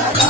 Bye.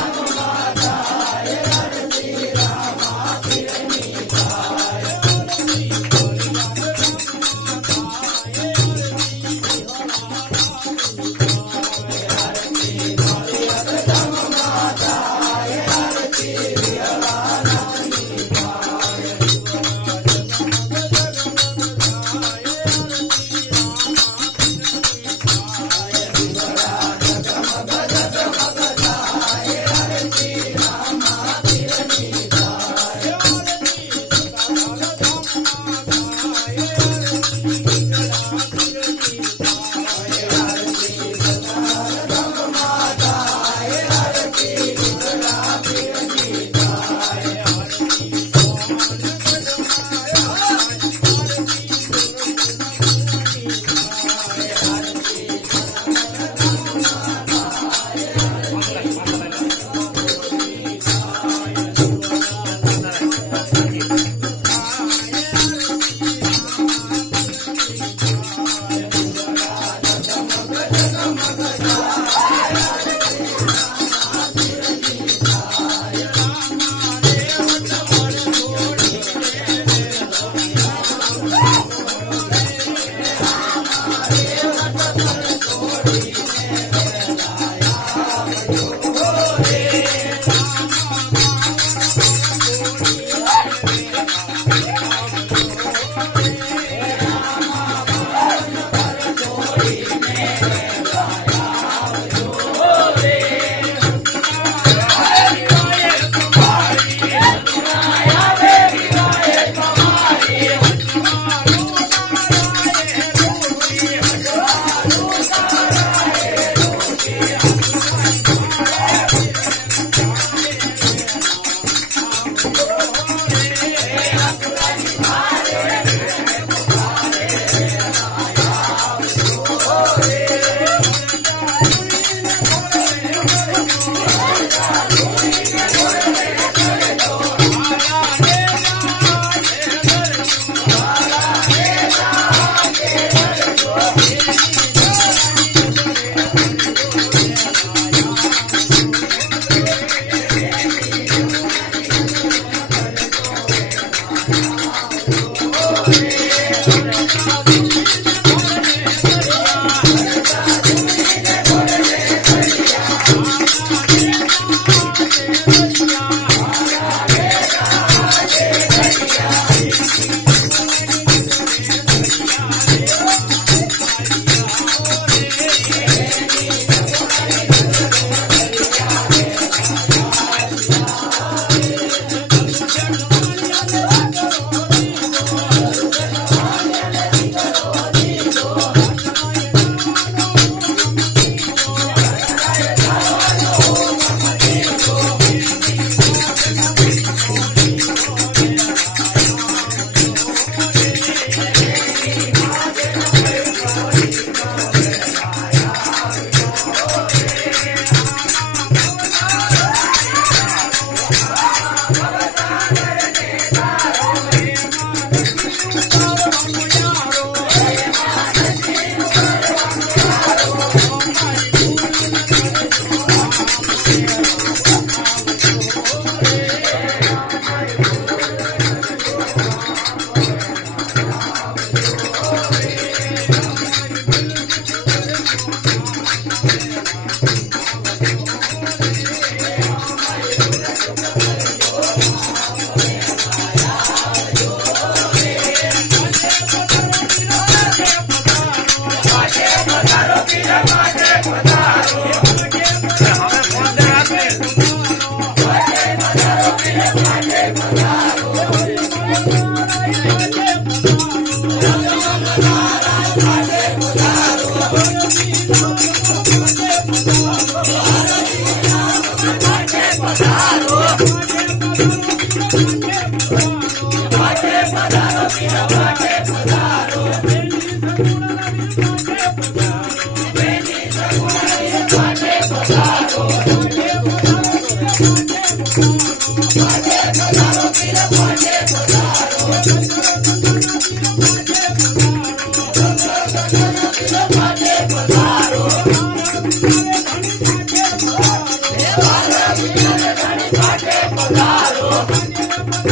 Yeah.